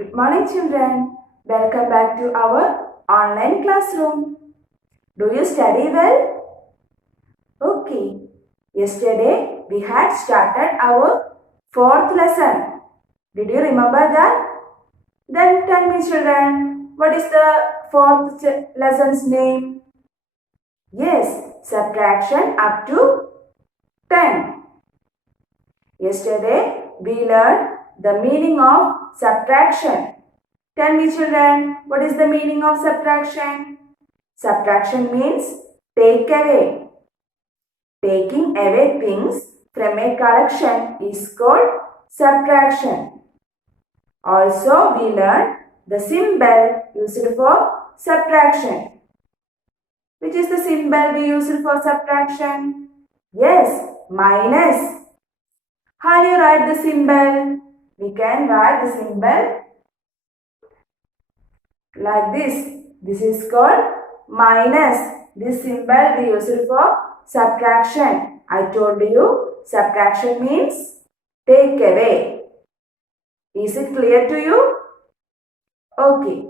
Good morning, children. Welcome back to our online classroom. Do you study well? Okay. Yesterday we had started our fourth lesson. Did you remember that? Then tell me, children, what is the fourth lesson's name? Yes, subtraction up to 10. Yesterday we learned the meaning of subtraction. Tell me, children, what is the meaning of subtraction? Subtraction means take away. Taking away things from a collection is called subtraction. Also, we learned the symbol used for subtraction. Which is the symbol we use for subtraction? Yes, minus. How do you write the symbol? We can write the symbol like this. This is called minus. This symbol we use for subtraction. I told you subtraction means take away. Is it clear to you? Okay.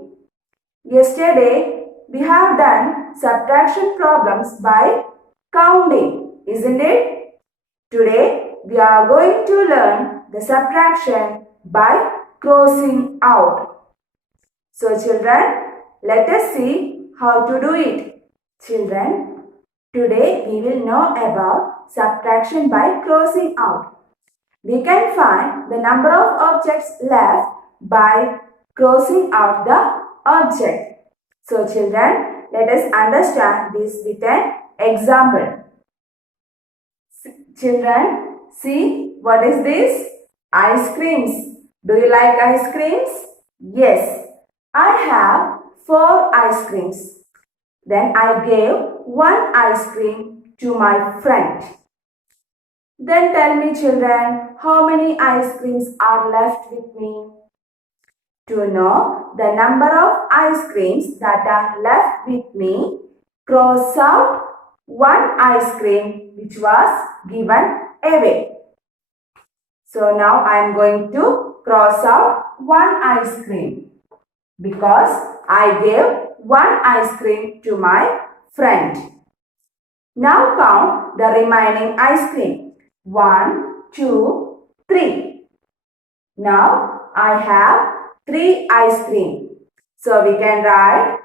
Yesterday we have done subtraction problems by counting, isn't it? Today we are going to learn the subtraction by crossing out. So children, let us see how to do it. Children, today we will know about subtraction by crossing out. We can find the number of objects left by crossing out the object. So children, let us understand this with an example. Children, see what is this? Ice creams. Do you like ice creams? Yes. I have 4 ice creams. Then I gave 1 ice cream to my friend. Then tell me, children, how many ice creams are left with me? To know the number of ice creams that are left with me, cross out 1 ice cream which was given away. So now I am going to cross out 1 ice cream because I gave 1 ice cream to my friend. Now count the remaining ice cream. 1, 2, 3. Now I have 3 ice cream. So we can write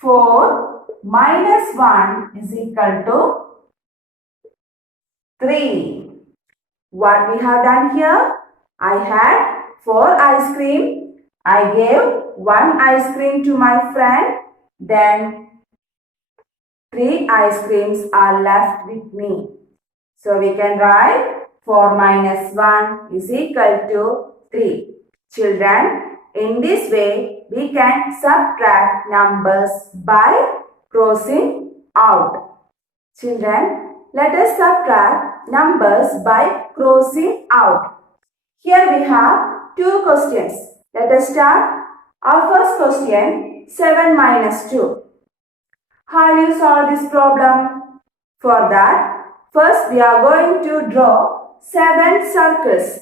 4 minus 1 is equal to 3. What we have done here? I had 4 ice cream. I gave 1 ice cream to my friend. Then 3 ice creams are left with me. So we can write 4 minus 1 is equal to 3. Children, in this way we can subtract numbers by crossing out. Children, let us subtract numbers by crossing out. Here we have 2 questions. Let us start. Our first question, 7 minus 2. How do you solve this problem? For that, first we are going to draw 7 circles.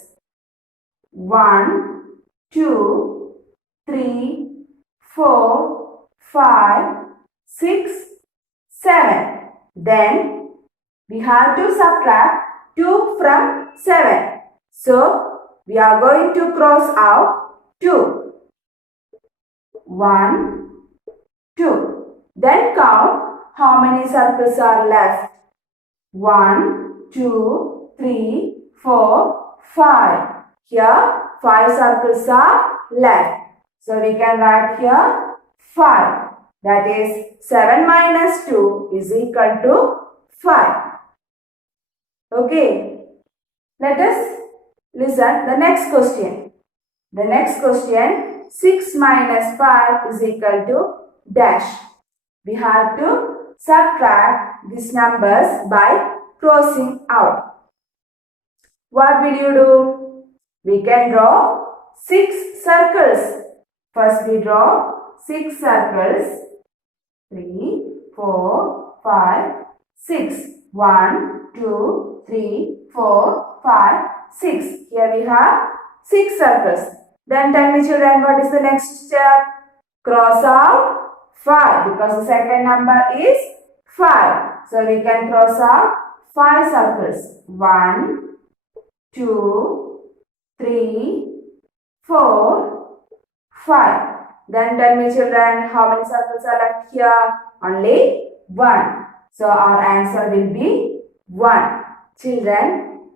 1, 2, 3, 4, 5, 6, 7. Then we have to subtract 2 from 7. So we are going to cross out 2. 1, 2. Then count how many circles are left. 1, 2, 3, 4, 5. Here 5 circles are left. So we can write here 5. That is 7 minus 2 is equal to 5. Okay. Let us listen the next question. The next question, 6 minus 5 is equal to dash. We have to subtract these numbers by crossing out. What will you do? We can draw 6 circles. First we draw 6 circles. 3, 4, 5, 6. 1, 2, 3, 4, 5, 6. Here we have 6 circles. Then tell me children, what is the next step? Cross out 5 because the second number is 5. So we can cross out 5 circles. 1, 2, 3, 4, 5. Then tell me children, how many circles are left here? Only 1. So our answer will be 1. Children,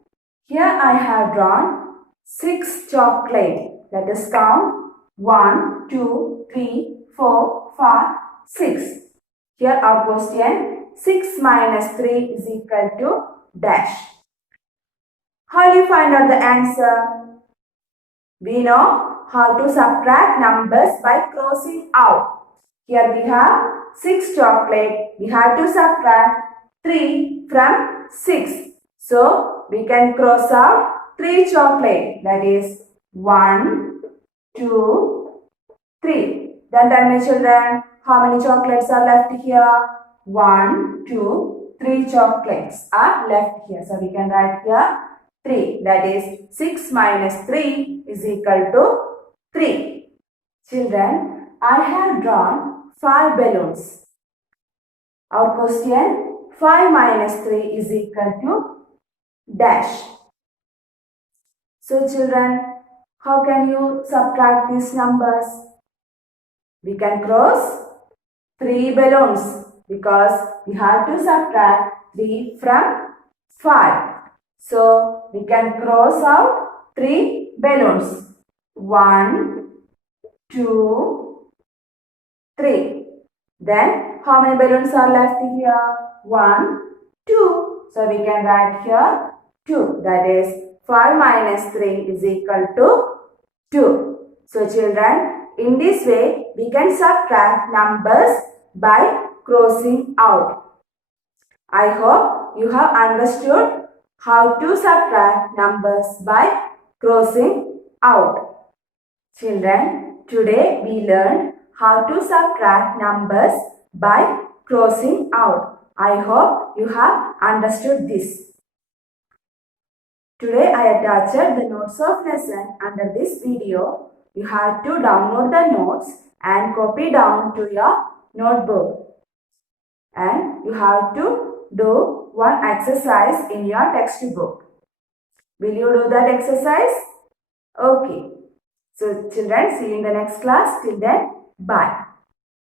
here I have drawn 6 chocolate. Let us count 1, 2, 3, 4, 5, 6. Here our question, 6 minus 3 is equal to dash. How do you find out the answer? We know how to subtract numbers by crossing out. Here we have 6 chocolate. We have to subtract 3 from 6. So we can cross out 3 chocolate. That is 1, 2, 3. Then tell me children, how many chocolates are left here? 1, 2, 3 chocolates are left here. So we can write here 3. That is 6 minus 3 is equal to 3. Children, I have drawn 5 balloons. Our question, 5 minus 3 is equal to dash. So children, how can you subtract these numbers? We can cross 3 balloons because we have to subtract 3 from 5. So we can cross out 3 balloons. 1, 2, 3. Then how many balloons are left here? 1, 2. So we can write here 2. That is 5 minus 3 is equal to 2. So children, in this way we can subtract numbers by crossing out. I hope you have understood how to subtract numbers by crossing out. Children, today we learned how to subtract numbers by crossing out. I hope you have understood this. Today I attached the notes of lesson under this video. You have to download the notes and copy down to your notebook. And you have to do one exercise in your textbook. Will you do that exercise? Okay. So children, see you in the next class. Till then, bye.